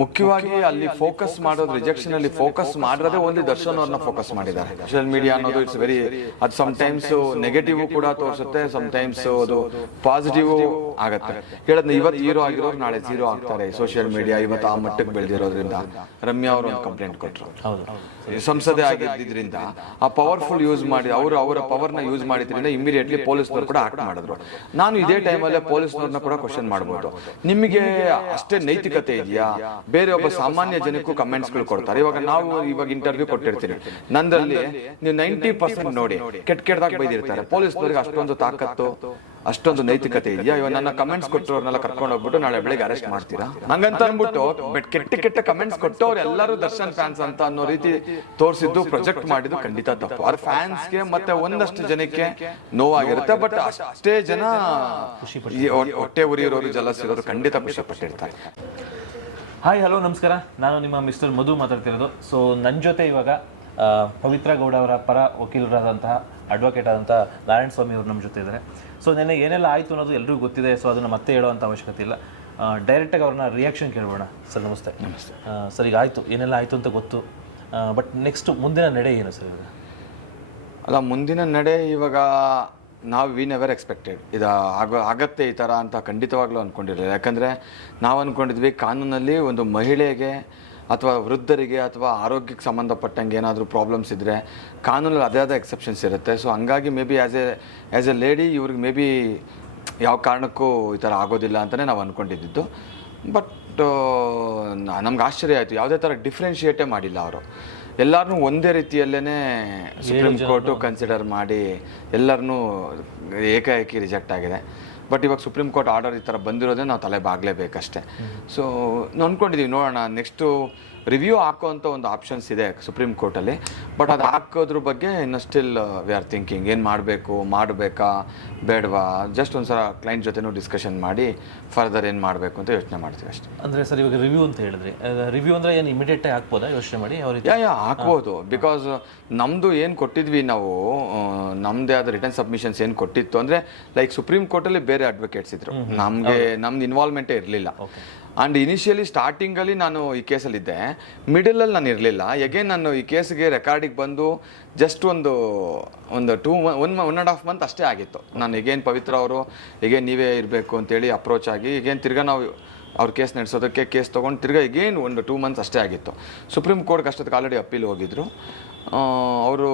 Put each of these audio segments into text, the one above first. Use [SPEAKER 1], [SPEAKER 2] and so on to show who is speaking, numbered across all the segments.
[SPEAKER 1] ಮುಖ್ಯವಾಗಿ ಅಲ್ಲಿ ಫೋಕಸ್ ಮಾಡೋದು ರಿಜೆಕ್ಷನ್ ಅಲ್ಲಿ ಫೋಕಸ್ ಮಾಡಿರೋದೇ ಒಂದು ದರ್ಶನ್ ಅವ್ರನ್ನ ಫೋಕಸ್ ಮಾಡಿದ್ದಾರೆ. ಸೋಷಿಯಲ್ ಮೀಡಿಯಾ ಅನ್ನೋದು ಇಟ್ಸ್ ವೆರಿ ಅದು ಸಮ್ ಟೈಮ್ಸ್ ನೆಗೆಟಿವ್ ಕೂಡ ತೋರಿಸುತ್ತೆ ಸಮ್ ಟೈಮ್ಸ್ ಅದು ಪಾಸಿಟಿವ್ ಆಗತ್ತೆ. ಹೇಳದ್ ಇವತ್ತು ಹೀರೋ ಆಗಿರೋರು ನಾಳೆ ಜೀರೋ ಆಗ್ತಾರೆ. ಸೋಷಿಯಲ್ ಮೀಡಿಯಾ ಇವತ್ತು ಆ ಮಟ್ಟಕ್ಕೆ ಬೆಳೆದಿರೋದ್ರಿಂದ ರಮ್ಯಾ ಅವರು ಒಂದು ಕಂಪ್ಲೇಂಟ್ ಕೊಟ್ಟರು
[SPEAKER 2] ಹೌದು.
[SPEAKER 1] ಸಂಸದೆ ಆಗಿದ್ದರಿಂದ ಆ ಪವರ್ಫುಲ್ ಯೂಸ್ ಮಾಡಿ ಅವರು ಅವರ ಪವರ್ನ ಯೂಸ್ ಮಾಡಿದ್ರಿಂದ ಇಮಿಡಿಯೇಟ್ಲಿ ಪೊಲೀಸ್ನವ್ರು ಕೂಡ ಆಕ್ಟ್ ಮಾಡಿದ್ರು. ನಾನು ಇದೇ ಟೈಮಲ್ಲೇ ಪೊಲೀಸ್ನವ್ರನ್ನ ಕೂಡ ಕ್ವಶನ್ ಮಾಡ್ಬೋದು. ನಿಮಗೆ ಅಷ್ಟೇ ನೈತಿಕತೆ ಇದೆಯಾ ಬೇರೆ ಒಬ್ಬ ಸಾಮಾನ್ಯ ಜನಕ್ಕೂ ಕಮೆಂಟ್ಸ್ಗಳು ಕೊಡ್ತಾರೆ. ಇವಾಗ ನಾವು ಇವಾಗ ಇಂಟರ್ವ್ಯೂ ಕೊಟ್ಟಿರ್ತೀನಿ. ನಂದ್ರಲ್ಲಿ ನೀವು ನೈಂಟಿ ಪರ್ಸೆಂಟ್ ನೋಡಿ ಕೆಟ್ಟ ಕೆಟ್ಟದಾಗ ಬೈದಿರ್ತಾರೆ. ಪೊಲೀಸ್ನವ್ರಿಗೆ ಅಷ್ಟೊಂದು ತಾಕತ್ತು ಅಷ್ಟೊಂದು ನೈತಿಕತೆ ಇದೆಯಾ ಇವಾಗ ನನ್ನ ಕಮೆಂಟ್ಸ್ ಕೊಟ್ಟವ್ರನ್ನೆಲ್ಲ ಕರ್ಕೊಂಡು ಹೋಗ್ಬಿಟ್ಟು ನಾಳೆ ಬೆಳಿಗ್ಗೆ ಅರೆಸ್ಟ್ ಮಾಡ್ತೀರಾ? ಹಂಗಂತ ಅಂದ್ಬಿಟ್ಟು ಬಟ್ ಕೆಟ್ಟ ಕೆಟ್ಟ ಕಮೆಂಟ್ಸ್ ಕೊಟ್ಟವ್ರು ಎಲ್ಲರೂ ದರ್ಶನ್ ಫ್ಯಾನ್ಸ್ ಅಂತ ಅನ್ನೋ ರೀತಿ ತೋರಿಸಿದ್ದು ಪ್ರೊಜೆಕ್ಟ್ ಮಾಡಿದ್ದು ಖಂಡಿತ ತಪ್ಪು. ಅವ್ರ ಫ್ಯಾನ್ಸ್ಗೆ ಮತ್ತೆ ಒಂದಷ್ಟು ಜನಕ್ಕೆ ನೋವಾಗಿರುತ್ತೆ. ಬಟ್ ಅಷ್ಟೇ ಜನ ಹೊಟ್ಟೆ ಉರಿಯೋರು ಜಲಸಿರೋರು ಖಂಡಿತ ಖುಷಿ ಪಟ್ಟಿರ್ತಾರೆ
[SPEAKER 2] ಹಾಯ್ ಹಲೋ ನಮಸ್ಕಾರ. ನಾನು ನಿಮ್ಮ ಮಿಸ್ಟರ್ ಮಧು ಮಾತಾಡ್ತಿರೋದು. ಸೊ ನನ್ನ ಜೊತೆ ಇವಾಗ ಪವಿತ್ರ ಗೌಡ ಅವರ ಪರ ವಕೀಲರಾದಂತಹ ಅಡ್ವೊಕೇಟ್ ಆದಂತಹ ನಾರಾಯಣ ಸ್ವಾಮಿ ಅವರು ನಮ್ಮ ಜೊತೆ ಇದ್ದಾರೆ ಸೊ ನೆನ್ನೆ ಏನೆಲ್ಲ ಆಯಿತು ಅನ್ನೋದು ಎಲ್ಲರಿಗೂ ಗೊತ್ತಿದೆ. ಸೊ ಅದನ್ನು ಮತ್ತೆ ಹೇಳುವಂಥ ಅವಶ್ಯಕತೆ ಇಲ್ಲ. ಡೈರೆಕ್ಟಾಗಿ ಅವ್ರನ್ನ ರಿಯಾಕ್ಷನ್ ಕೇಳೋಣ ಸರ್ ನಮಸ್ತೆ. ನಮಸ್ತೆ. ಸರ್ ಈಗ ಆಯಿತು. ಏನೆಲ್ಲ ಆಯಿತು ಅಂತ ಗೊತ್ತು. ಬಟ್ ನೆಕ್ಸ್ಟ್ ಮುಂದಿನ ನಡೆ ಏನು ಸರ್? ಇವಾಗ
[SPEAKER 1] ಅಲ್ಲ ಮುಂದಿನ ನಡೆ ಇವಾಗ ನಾವು ವಿ ನೆವರ್ ಎಕ್ಸ್ಪೆಕ್ಟೆಡ್ ಇದು ಆಗೋ, ಆಗತ್ತೆ ಈ ಥರ ಅಂತ ಖಂಡಿತವಾಗ್ಲೂ ಅಂದ್ಕೊಂಡಿರಲಿಲ್ಲ ಯಾಕಂದರೆ ನಾವು ಅಂದ್ಕೊಂಡಿದ್ವಿ ಕಾನೂನಲ್ಲಿ ಒಂದು ಮಹಿಳೆಗೆ ಅಥವಾ ವೃದ್ಧರಿಗೆ ಅಥವಾ ಆರೋಗ್ಯಕ್ಕೆ ಸಂಬಂಧಪಟ್ಟಂಗೆ ಏನಾದರೂ ಪ್ರಾಬ್ಲಮ್ಸ್ ಇದ್ದರೆ ಕಾನೂನಲ್ಲಿ ಅದೇ ಆದ ಎಕ್ಸೆಪ್ಷನ್ಸ್ ಇರುತ್ತೆ. ಸೊ ಹಂಗಾಗಿ maybe as a as a lady ಇವ್ರಿಗೆ ಮೇ ಬಿ ಯಾವ ಕಾರಣಕ್ಕೂ ಈ ಥರ ಆಗೋದಿಲ್ಲ ಅಂತಲೇ ನಾವು ಅಂದ್ಕೊಂಡಿದ್ದು ಬಟ್ ನಮ್ಗೆ ಆಶ್ಚರ್ಯ ಆಯಿತು. ಯಾವುದೇ ಥರ ಡಿಫ್ರೆನ್ಷಿಯೇಟೇ ಮಾಡಿಲ್ಲ ಅವರು. ಎಲ್ಲರನ್ನೂ ಒಂದೇ ರೀತಿಯಲ್ಲೇ ಸುಪ್ರೀಂ ಕೋರ್ಟು ಕನ್ಸಿಡರ್ ಮಾಡಿ ಎಲ್ಲರನ್ನೂ ಏಕಾಏಕಿ ರಿಜೆಕ್ಟ್ ಆಗಿದೆ. ಬಟ್ ಇವಾಗ ಸುಪ್ರೀಂ ಕೋರ್ಟ್ ಆರ್ಡರ್ ಈ ಥರ ಬಂದಿರೋದೇ ನಾವು ತಲೆ ಬಾಗಲೇಬೇಕಷ್ಟೇ. ಸೊ ಅಂದ್ಕೊಂಡಿದ್ದೀವಿ ನೋಡೋಣ ನೆಕ್ಸ್ಟು ರಿವ್ಯೂ ಹಾಕುವಂತ ಒಂದು ಆಪ್ಷನ್ಸ್ ಇದೆ ಸುಪ್ರೀಂ ಕೋರ್ಟಲ್ಲಿ ಬಟ್ ಅದು ಹಾಕೋದ್ರ ಬಗ್ಗೆ ಇನ್ನು ಸ್ಟಿಲ್ ವಿ ಆರ್ ಥಿಂಕಿಂಗ್ ಏನು ಮಾಡಬೇಕು ಮಾಡಬೇಕಾ ಬೇಡವಾ? ಜಸ್ಟ್ ಒಂದು ಸಲ ಕ್ಲೈಂಟ್ ಜೊತೆನೂ ಡಿಸ್ಕಷನ್ ಮಾಡಿ ಫರ್ದರ್ ಏನು ಮಾಡಬೇಕು ಅಂತ ಯೋಚನೆ ಮಾಡ್ತೀವಿ ಅಷ್ಟೇ.
[SPEAKER 2] ಅಂದರೆ ಸರ್ ಇವಾಗ ರಿವ್ಯೂ ಅಂತ ಹೇಳಿದ್ರೆ. ರಿವ್ಯೂ ಅಂದರೆ ಏನು ಇಮಿಡಿಯೇಟಾಗಿ ಹಾಕ್ಬೋದಾ? ಯೋಚನೆ ಮಾಡಿ
[SPEAKER 1] ಯಾ ಯಾ ಹಾಕ್ಬೋದು. ಬಿಕಾಸ್ ನಮ್ಮದು ಏನು ಕೊಟ್ಟಿದ್ವಿ ನಾವು ನಮ್ಮದೇ ನಮ್ದೇ ಆದ ರಿಟರ್ನ್ ಸಬ್ಮಿಷನ್ಸ್ ಏನು ಕೊಟ್ಟಿತ್ತು ಅಂದರೆ ಲೈಕ್ ಸುಪ್ರೀಂ ಕೋರ್ಟಲ್ಲಿ ಬೇರೆ ಅಡ್ವೊಕೇಟ್ಸ್ ಇದ್ರು. ನಮಗೆ ನಮ್ದು ಇನ್ವಾಲ್ವ್ಮೆಂಟೇ ಇರಲಿಲ್ಲ. ಆ್ಯಂಡ್ ಇನಿಷಿಯಲಿ ಸ್ಟಾರ್ಟಿಂಗಲ್ಲಿ ನಾನು ಈ ಕೇಸಲ್ಲಿದ್ದೆ ಮಿಡಲಲ್ಲಿ ನಾನು ಇರಲಿಲ್ಲ. ಎಗೇನ್ ನಾನು ಈ ಕೇಸ್ಗೆ ರೆಕಾರ್ಡಿಗೆ ಬಂದು ಜಸ್ಟ್ ಒಂದು ಒಂದು two one one and half month ಅಷ್ಟೇ ಆಗಿತ್ತು. ನಾನು ಎಗೇನ್ ಪವಿತ್ರ ಅವರು ಎಗೇನ್ ನೀವೇ ಇರಬೇಕು ಅಂತೇಳಿ ಅಪ್ರೋಚ್ ಆಗಿ ಈಗೇನು ತಿರ್ಗಾ ನಾವು ಅವ್ರ ಕೇಸ್ ನಡೆಸೋದಕ್ಕೆ ಕೇಸ್ ತೊಗೊಂಡು ತಿರ್ಗಾ ಈಗೇನು ಒಂದು ಟೂ ಮಂತ್ಸ್ ಅಷ್ಟೇ ಆಗಿತ್ತು. ಸುಪ್ರೀಂ ಕೋರ್ಟ್ಗೆ ಅಷ್ಟೊತ್ತಿಗೆ ಆಲ್ರೆಡಿ ಅಪೀಲ್ ಹೋಗಿದ್ರು. ಅವರು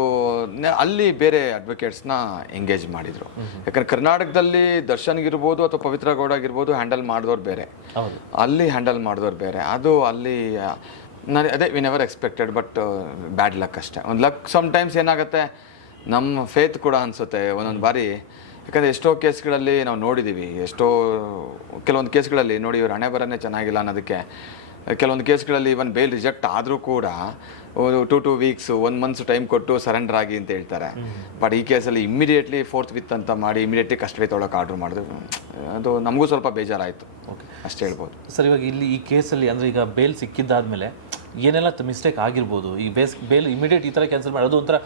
[SPEAKER 1] ಅಲ್ಲಿ ಬೇರೆ ಅಡ್ವೊಕೇಟ್ಸ್ನ ಎಂಗೇಜ್ ಮಾಡಿದರು. ಯಾಕಂದ್ರೆ ಕರ್ನಾಟಕದಲ್ಲಿ ದರ್ಶನ್ಗಿರ್ಬೋದು ಅಥವಾ ಪವಿತ್ರ ಗೌಡ ಆಗಿರ್ಬೋದು ಹ್ಯಾಂಡಲ್ ಮಾಡಿದವ್ರು ಬೇರೆ. ಅಲ್ಲಿ ಹ್ಯಾಂಡಲ್ ಮಾಡಿದವ್ರು ಬೇರೆ. ಅದು ಅಲ್ಲಿ ನಾನು ಅದೇ we never expected but bad luck ಅಷ್ಟೇ. ಒಂದು ಲಕ್ ಸಮ್ ಟೈಮ್ಸ್ ಏನಾಗುತ್ತೆ ನಮ್ಮ ಫೇತ್ ಕೂಡ ಅನಿಸುತ್ತೆ ಒಂದೊಂದು ಬಾರಿ. ಯಾಕಂದರೆ ಎಷ್ಟೋ ಕೇಸ್ಗಳಲ್ಲಿ ನಾವು ನೋಡಿದ್ದೀವಿ ಎಷ್ಟೋ ಕೆಲವೊಂದು ಕೇಸ್ಗಳಲ್ಲಿ ನೋಡಿ ಇವ್ರು ಹಣೆ ಬರನೇ ಚೆನ್ನಾಗಿಲ್ಲ ಅನ್ನೋದಕ್ಕೆ. ಕೆಲವೊಂದು ಕೇಸ್ಗಳಲ್ಲಿ ಇವನ್ ಬೇಲ್ ರಿಜೆಕ್ಟ್ ಆದರೂ ಕೂಡ two two weeks one months time ಕೊಟ್ಟು ಸರೆಂಡರ್ ಆಗಿ ಅಂತ ಹೇಳ್ತಾರೆ. ಬಟ್ ಈ ಕೇಸಲ್ಲಿ ಇಮಿಡಿಯೇಟ್ಲಿ ಫೋರ್ತ್ ವಿತ್ ಅಂತ ಮಾಡಿ ಇಮಿಡಿಯೇಟ್ಲಿ ಕಸ್ಟಡಿ ತೊಗೊಳಕ್ಕೆ ಆರ್ಡ್ರ್ ಮಾಡಿದ್ರು. ಅದು ನಮಗೂ ಸ್ವಲ್ಪ ಬೇಜಾರಾಯಿತು. ಅಷ್ಟೇ ಹೇಳ್ಬೋದು.
[SPEAKER 2] ಸರ್ ಇವಾಗ ಇಲ್ಲಿ ಈ ಕೇಸಲ್ಲಿ ಅಂದರೆ ಈಗ ಬೇಲ್ ಸಿಕ್ಕಿದ್ದಾದ್ಮೇಲೆ ಏನೆಲ್ಲ ಮಿಸ್ಟೇಕ್ ಆಗಿರ್ಬೋದು? ಈ ಬೇಸ್ ಬೇಲ್ ಇಮಿಡಿಯೇಟ್ ಈ ಥರ ಕ್ಯಾನ್ಸಲ್ ಮಾಡೋದು ಒಂಥರ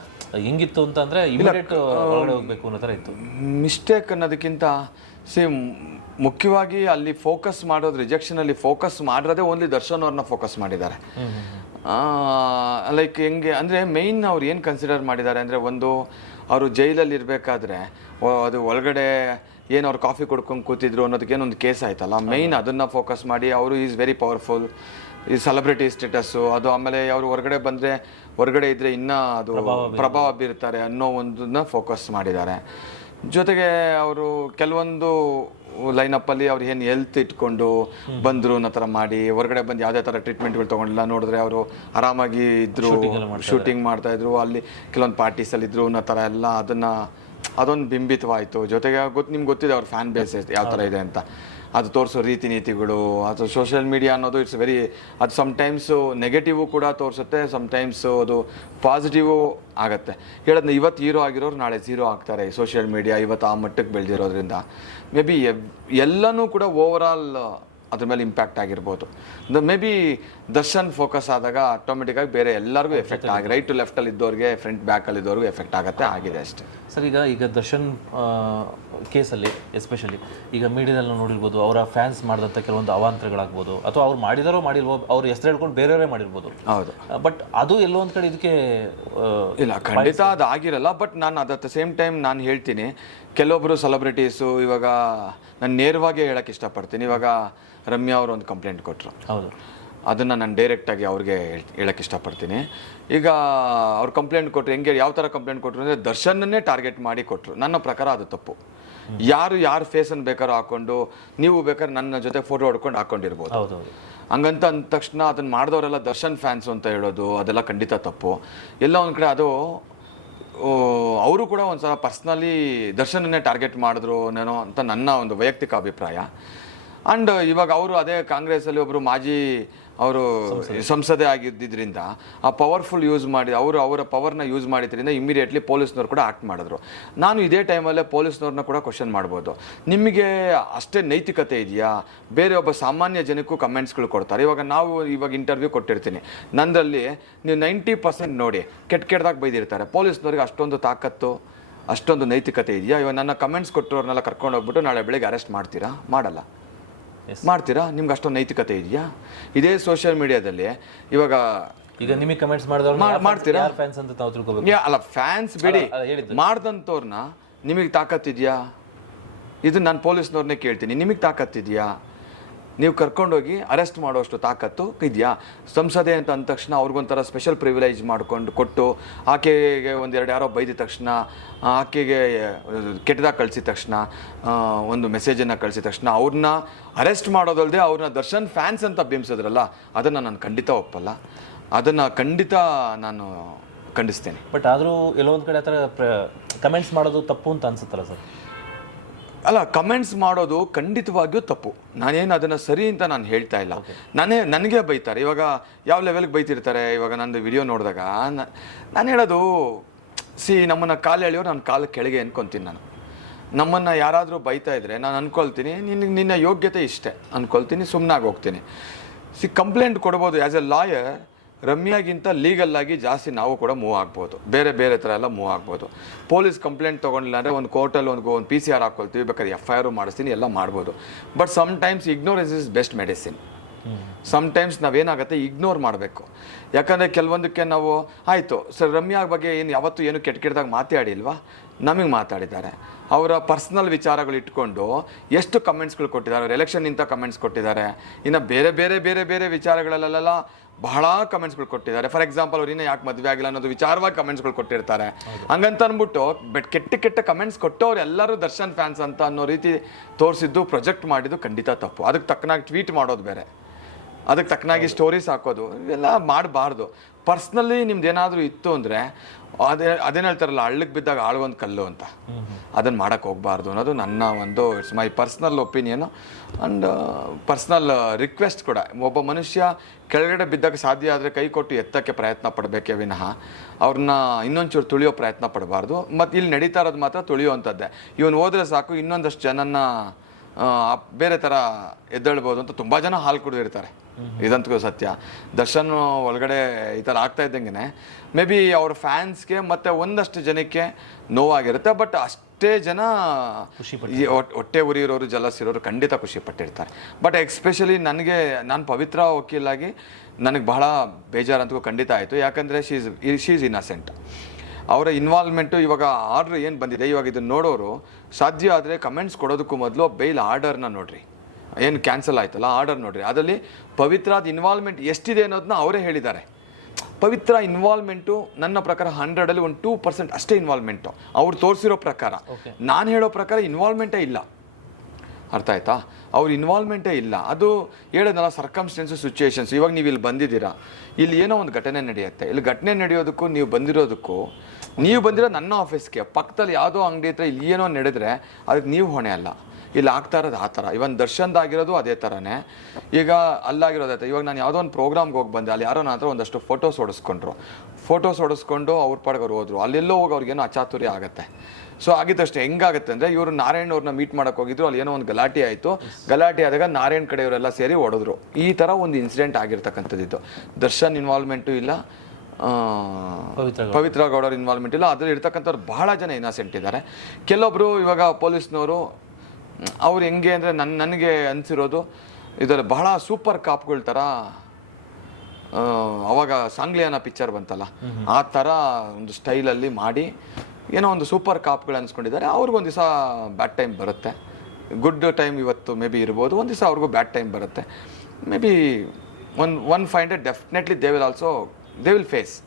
[SPEAKER 2] ಹೆಂಗಿತ್ತು ಅಂತಂದರೆ ಇಮಿಡಿಯೇಟ್ ಒಳಗಡೆ ಹೋಗಬೇಕು ಅನ್ನೋ ಥರ ಇತ್ತು.
[SPEAKER 1] ಮಿಸ್ಟೇಕ್ ಅನ್ನೋದಕ್ಕಿಂತ ಸೇಮ್ ಮುಖ್ಯವಾಗಿ ಅಲ್ಲಿ ಫೋಕಸ್ ಮಾಡೋದು ರಿಜೆಕ್ಷನಲ್ಲಿ ಫೋಕಸ್ ಮಾಡಿರೋದೇ ಓನ್ಲಿ ದರ್ಶನ್ ಅವ್ರನ್ನ ಫೋಕಸ್ ಮಾಡಿದ್ದಾರೆ. ಲೈಕ್ ಹೆಂಗೆ ಅಂದರೆ ಮೇಯ್ನ್ ಅವ್ರು ಏನು ಕನ್ಸಿಡರ್ ಮಾಡಿದ್ದಾರೆ ಅಂದರೆ ಒಂದು ಅವರು ಜೈಲಲ್ಲಿ ಇರಬೇಕಾದ್ರೆ ಅದು ಒಳಗಡೆ ಏನು ಅವ್ರು ಕಾಫಿ ಕುಡ್ಕೊಂಡು ಕೂತಿದ್ರು ಅನ್ನೋದಕ್ಕೇನೊಂದು ಕೇಸ್ ಆಯ್ತಲ್ಲ ಮೇಯ್ನ್ ಅದನ್ನು ಫೋಕಸ್ ಮಾಡಿ ಅವರು ಈಸ್ ವೆರಿ ಪವರ್ಫುಲ್ ಈ ಸೆಲೆಬ್ರಿಟಿ ಸ್ಟೇಟಸ್ಸು ಅದು ಆಮೇಲೆ ಅವರು ಹೊರಗಡೆ ಬಂದರೆ ಹೊರಗಡೆ ಇದ್ದರೆ ಇನ್ನೂ ಅದು ಪ್ರಭಾವ ಬೀರ್ತಾರೆ ಅನ್ನೋ ಒಂದನ್ನ ಫೋಕಸ್ ಮಾಡಿದ್ದಾರೆ. ಜೊತೆಗೆ ಅವರು ಕೆಲವೊಂದು ಲೈನಪ್ಪಲ್ಲಿ ಅವ್ರು ಏನು ಹೆಲ್ತ್ ಇಟ್ಕೊಂಡು ಬಂದರು ಅನ್ನೋ ಥರ ಮಾಡಿ ಹೊರಗಡೆ ಬಂದು ಯಾವುದೇ ಥರ ಟ್ರೀಟ್ಮೆಂಟ್ಗಳು ತೊಗೊಂಡಿಲ್ಲ ನೋಡಿದ್ರೆ ಅವರು ಆರಾಮಾಗಿ ಇದ್ದರು. ಶೂಟಿಂಗ್ ಮಾಡ್ತಾಯಿದ್ರು ಅಲ್ಲಿ ಕೆಲವೊಂದು ಪಾರ್ಟೀಸಲ್ಲಿ ಇದ್ದರು ಅನ್ನೋ ಥರ ಎಲ್ಲ ಅದನ್ನು ಅದೊಂದು ಬಿಂಬಿತವಾಯಿತು. ಜೊತೆಗೆ ಗೊತ್ತು ನಿಮ್ಗೆ ಗೊತ್ತಿದೆ ಅವ್ರ ಫ್ಯಾನ್ ಬೇಸ್ ಯಾವ ಥರ ಇದೆ ಅಂತ. ಅದು ತೋರಿಸೋ ರೀತಿ ನೀತಿಗಳು ಅದು ಸೋಷಿಯಲ್ ಮೀಡಿಯಾ ಅನ್ನೋದು ಇಟ್ಸ್ ವೆರಿ ಅದು ಸಮಟೈಮ್ಸು ನೆಗೆಟಿವು ಕೂಡ ತೋರಿಸುತ್ತೆ ಸಮಟೈಮ್ಸು ಅದು ಪಾಸಿಟಿವು ಆಗುತ್ತೆ. ಹೇಳೋದು ಇವತ್ತು ಹೀರೋ ಆಗಿರೋರು ನಾಳೆ ಝೀರೋ ಆಗ್ತಾರೆ ಸೋಷಿಯಲ್ ಮೀಡಿಯಾ ಇವತ್ತು ಆ ಮಟ್ಟಕ್ಕೆ ಬೆಳೆದಿರೋದ್ರಿಂದ. ಮೇ ಬಿ ಎಲ್ಲನೂ ಕೂಡ ಓವರ್ ಆಲ್ ಅದ್ರ ಮೇಲೆ ಇಂಪ್ಯಾಕ್ಟ್ ಆಗಿರ್ಬೋದು. ಮೇ ಬಿ ದರ್ಶನ್ ಫೋಕಸ್ ಆದಾಗ ಆಟೋಮೆಟಿಕ್ಕಾಗಿ ಬೇರೆ ಎಲ್ಲರಿಗೂ ಎಫೆಕ್ಟ್ ಆಗಿ ರೈಟ್ ಟು ಲೆಫ್ಟಲ್ಲಿ ಇದ್ದವ್ರಿಗೆ ಫ್ರಂಟ್ ಬ್ಯಾಕಲ್ಲಿ ಇದ್ದವ್ರಿಗೂ ಎಫೆಕ್ಟ್ ಆಗುತ್ತೆ ಆಗಿದೆ ಅಷ್ಟೇ.
[SPEAKER 2] ಸರ್ ಈಗ ಈಗ ದರ್ಶನ್ ಕೇಸಲ್ಲಿ ಎಸ್ಪೆಷಲಿ ಈಗ ಮೀಡಿಯಾದಲ್ಲಿ ನಾವು ನೋಡಿರ್ಬೋದು ಅವರ ಫ್ಯಾನ್ಸ್ ಮಾಡಿದಂಥ ಕೆಲವೊಂದು ಅವಾಂತರಗಳಾಗ್ಬೋದು ಅಥವಾ ಅವ್ರು ಮಾಡಿದಾರೋ ಮಾಡಿರ್ಬೋದು ಅವ್ರ ಹೆಸರು ಹೇಳ್ಕೊಂಡು ಬೇರೆಯವರೇ ಮಾಡಿರ್ಬೋದು.
[SPEAKER 1] ಹೌದು.
[SPEAKER 2] ಬಟ್ ಅದು ಎಲ್ಲೋ ಒಂದು ಕಡೆ ಇದಕ್ಕೆ
[SPEAKER 1] ಇಲ್ಲ ಖಂಡಿತ ಅದು ಆಗಿರಲ್ಲ ಬಟ್ ನಾನು ಅಟ್ ದ ಸೇಮ್ ಟೈಮ್ ನಾನು ಹೇಳ್ತೀನಿ ಕೆಲವೊಬ್ಬರು ಸೆಲೆಬ್ರಿಟೀಸು ಇವಾಗ ನಾನು ನೇರವಾಗಿ ಹೇಳಕ್ಕೆ ಇಷ್ಟಪಡ್ತೀನಿ ಇವಾಗ ರಮ್ಯಾ ಅವರು ಒಂದು ಕಂಪ್ಲೇಂಟ್ ಕೊಟ್ಟರು
[SPEAKER 2] ಹೌದು.
[SPEAKER 1] ಅದನ್ನು ನಾನು ಡೈರೆಕ್ಟಾಗಿ ಅವ್ರಿಗೆ ಹೇಳ್- ಹೇಳಕ್ಕೆ ಇಷ್ಟಪಡ್ತೀನಿ. ಈಗ ಅವ್ರು ಕಂಪ್ಲೇಂಟ್ ಕೊಟ್ಟರು ಹೆಂಗೆ ಯಾವ ಥರ ಕಂಪ್ಲೇಂಟ್ ಕೊಟ್ಟರು ಅಂದರೆ ದರ್ಶನನ್ನೇ ಟಾರ್ಗೆಟ್ ಮಾಡಿ ಕೊಟ್ಟರು ನನ್ನ ಪ್ರಕಾರ ಅದು ತಪ್ಪು. ಯಾರು ಯಾರು ಫೇಸನ್ನು ಬೇಕಾದ್ರೂ ಹಾಕೊಂಡು ನೀವು ಬೇಕಾದ್ರೆ ನನ್ನ ಜೊತೆ ಫೋಟೋ ಹೊಡ್ಕೊಂಡು ಹಾಕೊಂಡಿರ್ಬೋದು.
[SPEAKER 2] ಹೌದು
[SPEAKER 1] ಹಂಗಂತ ಅಂದ ತಕ್ಷಣ ಅದನ್ನ ಮಾಡಿದವರೆಲ್ಲ ದರ್ಶನ್ ಫ್ಯಾನ್ಸ್ ಅಂತ ಹೇಳೋದು ಅದೆಲ್ಲ ಖಂಡಿತ ತಪ್ಪು. ಎಲ್ಲ ಒಂದು ಕಡೆ ಅದು ಅವರು ಕೂಡ ಒಂದ್ಸಲ ಪರ್ಸ್ನಲಿ ದರ್ಶನನ್ನೇ ಟಾರ್ಗೆಟ್ ಮಾಡಿದ್ರು ಏನೋ ಅಂತ ನನ್ನ ಒಂದು ವೈಯಕ್ತಿಕ ಅಭಿಪ್ರಾಯ. ಆ್ಯಂಡ್ ಇವಾಗ ಅವರು ಅದೇ ಕಾಂಗ್ರೆಸ್ಸಲ್ಲಿ ಒಬ್ಬರು ಮಾಜಿ ಅವರು ಸಂಸದೆ. ಆಗಿದ್ದರಿಂದ ಆ ಪವರ್ಫುಲ್ ಯೂಸ್ ಮಾಡಿ ಅವರು ಅವರ ಪವರ್ನ ಯೂಸ್ ಮಾಡಿದ್ರಿಂದ ಇಮಿಡಿಯೇಟ್ಲಿ ಪೊಲೀಸ್ನವ್ರು ಕೂಡ ಆ್ಯಕ್ಟ್ ಮಾಡಿದ್ರು. ನಾನು ಇದೇ ಟೈಮಲ್ಲೇ ಪೊಲೀಸ್ನವ್ರನ್ನ ಕೂಡ ಕ್ವಶನ್ ಮಾಡ್ಬೋದು. ನಿಮಗೆ ಅಷ್ಟೇ ನೈತಿಕತೆ ಇದೆಯಾ? ಬೇರೆ ಒಬ್ಬ ಸಾಮಾನ್ಯ ಜನಕ್ಕೂ ಕಮೆಂಟ್ಸ್ಗಳು ಕೊಡ್ತಾರೆ. ಇವಾಗ ನಾವು ಇವಾಗ ಇಂಟರ್ವ್ಯೂ ಕೊಟ್ಟಿರ್ತೀನಿ. ನಂದರಲ್ಲಿ ನೀವು ನೈಂಟಿ ಪರ್ಸೆಂಟ್ ನೋಡಿ ಕೆಟ್ಟ ಕೆಟ್ಟದಾಗ ಬೈದಿರ್ತಾರೆ. ಪೊಲೀಸ್ನವ್ರಿಗೆ ಅಷ್ಟೊಂದು ತಾಕತ್ತು ಅಷ್ಟೊಂದು ನೈತಿಕತೆ ಇದೆಯಾ? ಇವಾಗ ನನ್ನ ಕಮೆಂಟ್ಸ್ ಕೊಟ್ಟವ್ರನ್ನೆಲ್ಲ ಕರ್ಕೊಂಡು ಹೋಗ್ಬಿಟ್ಟು ನಾಳೆ ಬೆಳಿಗ್ಗೆ ಅರೆಸ್ಟ್ ಮಾಡ್ತೀರಾ? ಮಾಡಲ್ಲ. ಮಾಡ್ತೀರಾ? ನಿಮ್ಗೆ ಅಷ್ಟೊಂದು ನೈತಿಕತೆ ಇದೆಯಾ? ಇದೇ ಸೋಷಿಯಲ್ ಮೀಡಿಯಾದಲ್ಲಿ ಇವಾಗ
[SPEAKER 2] ಈಗ ನಿಮಗೆ ಕಮೆಂಟ್ಸ್ ಮಾಡಿದವ್ರು
[SPEAKER 1] ಮಾಡ್- ಮಾಡ್ತೀರಾ?
[SPEAKER 2] ಫ್ಯಾನ್ಸ್ ಅಂತ ತಾವು ತಿಳ್ಕೊಬೇಕು?
[SPEAKER 1] ಅಲ್ಲ ಫ್ಯಾನ್ಸ್ ಬಿಡಿ. ಮಾಡ್ದಂಥವ್ರನ್ನ ನಿಮಗೆ ತಾಕತ್ತಿದ್ಯಾ? ಇದು ನಾನು ಪೊಲೀಸ್ನವ್ರನ್ನೇ ಕೇಳ್ತೀನಿ. ನಿಮಗೆ ತಾಕತ್ತಿದ್ಯಾ? ನೀವು ಕರ್ಕೊಂಡೋಗಿ ಅರೆಸ್ಟ್ ಮಾಡೋಷ್ಟು ತಾಕತ್ತು ಇದೆಯಾ? ಸಂಸದೆ ಅಂತ ಅಂದ ತಕ್ಷಣ ಅವ್ರಿಗೊಂಥರ ಸ್ಪೆಷಲ್ ಪ್ರಿವಿಲೇಜ್ ಮಾಡ್ಕೊಂಡು ಕೊಟ್ಟು ಆಕೆಗೆ ಒಂದೆರಡು ಯಾರೋ ಬೈದಿದ ತಕ್ಷಣ, ಆಕೆಗೆ ಕೆಟ್ಟದಾಗ ಕಳಿಸಿದ ತಕ್ಷಣ ಒಂದು ಮೆಸೇಜನ್ನು ಕಳಿಸಿದ ತಕ್ಷಣ ಅವ್ರನ್ನ ಅರೆಸ್ಟ್ ಮಾಡೋದಲ್ಲದೆ ಅವ್ರನ್ನ ದರ್ಶನ್ ಫ್ಯಾನ್ಸ್ ಅಂತ ಬಿಂಬಿಸಿದ್ರಲ್ಲ ಅದನ್ನು ನಾನು ಖಂಡಿತ ಒಪ್ಪಲ್ಲ. ಅದನ್ನು ಖಂಡಿತ ನಾನು ಖಂಡಿಸ್ತೇನೆ.
[SPEAKER 2] ಬಟ್ ಆದರೂ ಎಲ್ಲೊಂದು ಕಡೆ ಆ ಥರ ಕಮೆಂಟ್ಸ್ ಮಾಡೋದು ತಪ್ಪು ಅಂತ ಅನ್ಸುತ್ತಲ್ಲ ಸರ್?
[SPEAKER 1] ಅಲ್ಲ ಕಮೆಂಟ್ಸ್ ಮಾಡೋದು ಖಂಡಿತವಾಗಿಯೂ ತಪ್ಪು. ನಾನೇನು ಅದನ್ನು ಸರಿ ಅಂತ ನಾನು ಹೇಳ್ತಾ ಇಲ್ಲ. ನಾನೇ ನನಗೆ ಬೈತಾರೆ. ಇವಾಗ ಯಾವ ಲೆವೆಲ್ಗೆ ಬೈತಿರ್ತಾರೆ? ಇವಾಗ ನಂದು ವಿಡಿಯೋ ನೋಡಿದಾಗ. ನಾನು ಹೇಳೋದು ಸಿ ನಮ್ಮನ್ನು ಕಾಲು ಎಳೆಯೋರು ನನ್ನ ಕಾಲು ಕೆಳಗೆ ಅನ್ಕೊತೀನಿ ನಾನು. ನಮ್ಮನ್ನು ಯಾರಾದರೂ ಬೈತಾ ಇದ್ದರೆ ನಾನು ಅಂದ್ಕೊಳ್ತೀನಿ ನಿನ್ನ ನಿನ್ನ ಯೋಗ್ಯತೆ ಇಷ್ಟೇ. ಅಂದ್ಕೊಳ್ತೀನಿ ಸುಮ್ಮನಾಗಿ ಹೋಗ್ತೀನಿ. ಸಿ ಕಂಪ್ಲೇಂಟ್ ಕೊಡ್ಬೋದು ಆ್ಯಸ್ ಎ ಲಾಯರ್ ರಮ್ಯಾಗಿಂತ ಲೀಗಲ್ ಆಗಿ ಜಾಸ್ತಿ ನಾವು ಕೂಡ ಮೂವ್ ಆಗ್ಬೋದು. ಬೇರೆ ಬೇರೆ ಥರ ಎಲ್ಲ ಮೂವ್ ಆಗ್ಬೋದು. ಪೊಲೀಸ್ ಕಂಪ್ಲೇಂಟ್ ತೊಗೊಂಡಿಲ್ಲ ಅಂದರೆ ಒಂದು ಕೋರ್ಟಲ್ಲಿ ಒಂದು ಒಂದು ಪಿ ಸಿ ಆರ್ ಹಾಕ್ಕೊಳ್ತೀವಿ ಬೇಕಾದ್ರೆ ಎಫ್ ಐ ಆರು ಮಾಡಿಸ್ತೀನಿ, ಎಲ್ಲ ಮಾಡ್ಬೋದು. But sometimes ignorance is best medicine sometimes ನಾವೇನಾಗುತ್ತೆ ignore ಮಾಡಬೇಕು. ಯಾಕಂದರೆ ಕೆಲವೊಂದಕ್ಕೆ ನಾವು, ಆಯಿತು, ಸರ್, ರಮ್ಯಾ ಬಗ್ಗೆ ಏನು, ಯಾವತ್ತೂ ಏನು ಕೆಟ್ಟ ಕೆಟ್ಟದಾಗ ಮಾತಾಡಿಲ್ವಾ? ನಮಗೆ ಮಾತಾಡಿದ್ದಾರೆ. ಅವರ ಪರ್ಸ್ನಲ್ ವಿಚಾರಗಳು ಇಟ್ಕೊಂಡು ಎಷ್ಟು ಕಮೆಂಟ್ಸ್ಗಳು ಕೊಟ್ಟಿದ್ದಾರೆ, ಅವ್ರು ಎಲೆಕ್ಷನ್ ಇಂಥ ಕಮೆಂಟ್ಸ್ ಕೊಟ್ಟಿದ್ದಾರೆ. ಇನ್ನು ಬೇರೆ ಬೇರೆ ಬೇರೆ ಬೇರೆ ವಿಚಾರಗಳಲ್ಲೆಲ್ಲ ಬಹಳ ಕಮೆಂಟ್ಸ್ಗಳು ಕೊಟ್ಟಿದ್ದಾರೆ. ಫಾರ್ ಎಕ್ಸಾಂಪಲ್ ಅವ್ರು ಇನ್ನೂ ಯಾಕೆ ಮದುವೆ ಆಗಿಲ್ಲ ಅನ್ನೋದು ವಿಚಾರವಾಗಿ ಕಮೆಂಟ್ಸ್ಗಳು ಕೊಟ್ಟಿರ್ತಾರೆ. ಹಂಗಂತ ಅಂದ್ಬಿಟ್ಟು ಬಟ್ ಕೆಟ್ಟ ಕೆಟ್ಟ ಕಮೆಂಟ್ಸ್ ಕೊಟ್ಟವ್ರು ಎಲ್ಲರೂ ದರ್ಶನ್ ಫ್ಯಾನ್ಸ್ ಅಂತ ಅನ್ನೋ ರೀತಿ ತೋರಿಸಿದ್ದು ಪ್ರೊಜೆಕ್ಟ್ ಮಾಡಿದ್ದು ಖಂಡಿತ ತಪ್ಪು. ಅದಕ್ಕೆ ತಕ್ಕನಾಗಿ ಟ್ವೀಟ್ ಮಾಡೋದು ಬೇರೆ. ಅದಕ್ಕೆ ತಕ್ಕನಾಗಿ ಸ್ಟೋರೀಸ್ ಹಾಕೋದು ಇವೆಲ್ಲ ಮಾಡಬಾರ್ದು. ಪರ್ಸ್ನಲಿ ನಿಮ್ದು ಏನಾದರೂ ಇತ್ತು ಅಂದರೆ ಅದೇ ಅದೇನು ಹೇಳ್ತಾರಲ್ಲ ಹಳ್ಳಕ್ಕೆ ಬಿದ್ದಾಗ ಆಳ್ಗೊಂದು ಕಲ್ಲು ಅಂತ. ಅದನ್ನು ಮಾಡೋಕ್ಕೆ ಹೋಗಬಾರ್ದು ಅನ್ನೋದು ನನ್ನ ಒಂದು it's my personal opinion and personal request ಕೂಡ. ಒಬ್ಬ ಮನುಷ್ಯ ಕೆಳಗಡೆ ಬಿದ್ದಾಗ ಸಾಧ್ಯ ಆದರೆ ಕೈ ಕೊಟ್ಟು ಎತ್ತಕ್ಕೆ ಪ್ರಯತ್ನ ಪಡಬೇಕೇ ವಿನಃ ಅವ್ರನ್ನ ಇನ್ನೊಂಚೂರು ತುಳಿಯೋ ಪ್ರಯತ್ನ ಪಡಬಾರ್ದು. ಮತ್ತು ಇಲ್ಲಿ ನಡೀತಾ ಇರೋದು ಮಾತ್ರ ತುಳಿಯುವಂಥದ್ದೇ. ಇವನು ಹೋದರೆ ಸಾಕು ಇನ್ನೊಂದಷ್ಟು ಜನನ್ನ ಆ, ಬೇರೆ ಥರ ಎದ್ದೇಳ್ಬೋದು ಅಂತ ತುಂಬ ಜನ ಹಾಲು ಕುಡಿದಿರ್ತಾರೆ. ಇದಂತೂ ಸತ್ಯ. ದರ್ಶನ್ ಒಳಗಡೆ ಈ ಥರ ಆಗ್ತಾ ಇದ್ದಂಗೆ ಮೇ ಬಿ ಅವ್ರ ಫ್ಯಾನ್ಸ್ಗೆ ಮತ್ತು ಒಂದಷ್ಟು ಜನಕ್ಕೆ ನೋವಾಗಿರುತ್ತೆ ಬಟ್ ಅಷ್ಟೇ ಜನ ಈ ಹೊಟ್- ಹೊಟ್ಟೆ ಉರಿಯಿರೋರು ಜಲಸ್ ಇರೋರು ಖಂಡಿತ ಖುಷಿ ಪಟ್ಟಿರ್ತಾರೆ. ಬಟ್ ಎಕ್ಸ್ಪೆಷಲಿ ನನಗೆ ನಾನು ಪವಿತ್ರ ವಕೀಲಾಗಿ ನನಗೆ ಬಹಳ ಬೇಜಾರಂತೂ ಖಂಡಿತ ಆಯಿತು. ಯಾಕಂದರೆ ಶೀಸ್ ಶೀಸ್ ಇನ್ನಸೆಂಟ್ ಅವರ ಇನ್ವಾಲ್ವ್ಮೆಂಟು ಇವಾಗ ಆರ್ಡ್ರ್ ಏನು ಬಂದಿದೆ? ಇವಾಗ ಇದನ್ನು ನೋಡೋರು ಸಾಧ್ಯ ಆದರೆ ಕಮೆಂಟ್ಸ್ ಕೊಡೋದಕ್ಕೂ ಮೊದಲು ಬೈಲ್ ಆರ್ಡರ್ನ ನೋಡ್ರಿ. ಏನು ಕ್ಯಾನ್ಸಲ್ ಆಯ್ತಲ್ಲ ಆರ್ಡರ್ ನೋಡ್ರಿ. ಅದರಲ್ಲಿ ಪವಿತ್ರಾದ ಇನ್ವಾಲ್ವ್ಮೆಂಟ್ ಎಷ್ಟಿದೆ ಅನ್ನೋದನ್ನ ಅವರೇ ಹೇಳಿದ್ದಾರೆ. ಪವಿತ್ರ ಇನ್ವಾಲ್ವ್ಮೆಂಟು ನನ್ನ ಪ್ರಕಾರ ಹಂಡ್ರೆಡಲ್ಲಿ ಒಂದು ಟೂ ಪರ್ಸೆಂಟ್ ಅಷ್ಟೇ ಇನ್ವಾಲ್ವ್ಮೆಂಟು ಅವ್ರು ತೋರಿಸಿರೋ ಪ್ರಕಾರ. ನಾನು ಹೇಳೋ ಪ್ರಕಾರ ಇನ್ವಾಲ್ವ್ಮೆಂಟೇ ಇಲ್ಲ. ಅರ್ಥ ಆಯ್ತಾ? ಅವ್ರ ಇನ್ವಾಲ್ವ್ಮೆಂಟೇ ಇಲ್ಲ. ಅದು ಹೇಳಿದ್ನಲ್ಲ ಸರ್ಕಮ್ಸ್ಟೆನ್ಸ್ ಸಿಚುವೇಶನ್ಸ್ ಇವಾಗ ನೀವು ಇಲ್ಲಿ ಬಂದಿದ್ದೀರಾ? ಇಲ್ಲಿ ಏನೋ ಒಂದು ಘಟನೆ ನಡೆಯುತ್ತೆ. ಇಲ್ಲಿ ಘಟನೆ ನಡೆಯೋದಕ್ಕೂ ನೀವು ಬಂದಿರೋದಕ್ಕೂ, ನೀವು ಬಂದಿರೋ ನನ್ನ ಆಫೀಸ್ಗೆ ಪಕ್ಕದಲ್ಲಿ ಯಾವುದೋ ಅಂಗಡಿ ಹತ್ರ ಇಲ್ಲಿ ಏನೋ ನಡೆದ್ರೆ ಅದಕ್ಕೆ ನೀವು ಹೊಣೆ ಅಲ್ಲ. ಇಲ್ಲಿ ಆಗ್ತಾ ಇರೋದು ಆ ಥರ. ಇವನ್ ದರ್ಶನ್ದಾಗಿರೋದು ಅದೇ ಥರನೇ. ಈಗ ಅಲ್ಲಾಗಿರೋದೇ ಥರ. ಇವಾಗ ನಾನು ಯಾವುದೋ ಒಂದು ಪ್ರೋಗ್ರಾಮ್ಗೆ ಹೋಗಿ ಬಂದೆ. ಅಲ್ಲಿ ಯಾರೋ ಒಂದಷ್ಟು ಫೋಟೋಸ್ ಹೊಡಿಸ್ಕೊಂಡ್ರು. ಫೋಟೋಸ್ ಹೊಡಿಸ್ಕೊಂಡು ಅವ್ರ ಪಾಡ್ಗೆ ಅವ್ರು ಹೋದ್ರು. ಅಲ್ಲೆಲ್ಲೋ ಹೋಗಿ ಅವ್ರಿಗೇನೋ ಅಚಾತುರಿ ಆಗುತ್ತೆ. ಸೊ ಆಗಿದ್ದಷ್ಟು ಹೆಂಗಾಗುತ್ತೆ ಅಂದರೆ ಇವರು ನಾರಾಯಣ್ ಅವ್ರನ್ನ ಮೀಟ್ ಮಾಡಕ್ಕೆ ಹೋಗಿದ್ರು ಅಲ್ಲಿ ಏನೋ ಒಂದು ಗಲಾಟೆ ಆಯಿತು. ಗಲಾಟೆ ಆದಾಗ ನಾರಾಯಣ್ ಕಡೆಯವರೆಲ್ಲ ಸೇರಿ ಹೊಡೆದ್ರು ಈ ಥರ ಒಂದು ಇನ್ಸಿಡೆಂಟ್ ಆಗಿರ್ತಕ್ಕಂಥದ್ದು ದರ್ಶನ್ ಇನ್ವಾಲ್ವ್ಮೆಂಟು ಇಲ್ಲ
[SPEAKER 2] ಪವಿತ್ರ
[SPEAKER 1] ಗೌಡರ ಇನ್ವಾಲ್ವ್ಮೆಂಟ್ ಇಲ್ಲ. ಅದರಲ್ಲಿ ಇರ್ತಕ್ಕಂಥವ್ರು ಬಹಳ ಜನ ಇನ್ನಾಸೆಂಟ್ ಇದ್ದಾರೆ. ಕೆಲವೊಬ್ಬರು ಇವಾಗ ಪೊಲೀಸ್ನವರು ಅವ್ರು ಹೆಂಗೆ ಅಂದರೆ ನನ್ನ ನನಗೆ ಅನಿಸಿರೋದು ಇದರಲ್ಲಿ ಬಹಳ ಸೂಪರ್ ಕಾಪ್ಗಳ ಥರ ಅವಾಗ ಸಾಂಗ್ಲಿಯಾನ ಪಿಕ್ಚರ್ ಬಂತಲ್ಲ ಆ ಥರ ಒಂದು ಸ್ಟೈಲಲ್ಲಿ ಮಾಡಿ ಏನೋ ಒಂದು ಸೂಪರ್ ಕಾಪ್ಗಳು ಅನ್ಸ್ಕೊಂಡಿದ್ದಾರೆ. ಅವ್ರಿಗೊಂದು ದಿವಸ ಬ್ಯಾಡ್ ಟೈಮ್ ಬರುತ್ತೆ. ಗುಡ್ ಟೈಮ್ ಇವತ್ತು ಮೇ ಬಿ ಇರ್ಬೋದು. ಒಂದು ದಿವಸ ಅವ್ರಿಗೂ ಬ್ಯಾಡ್ ಟೈಮ್ ಬರುತ್ತೆ. Maybe one one find definitely they will also they will face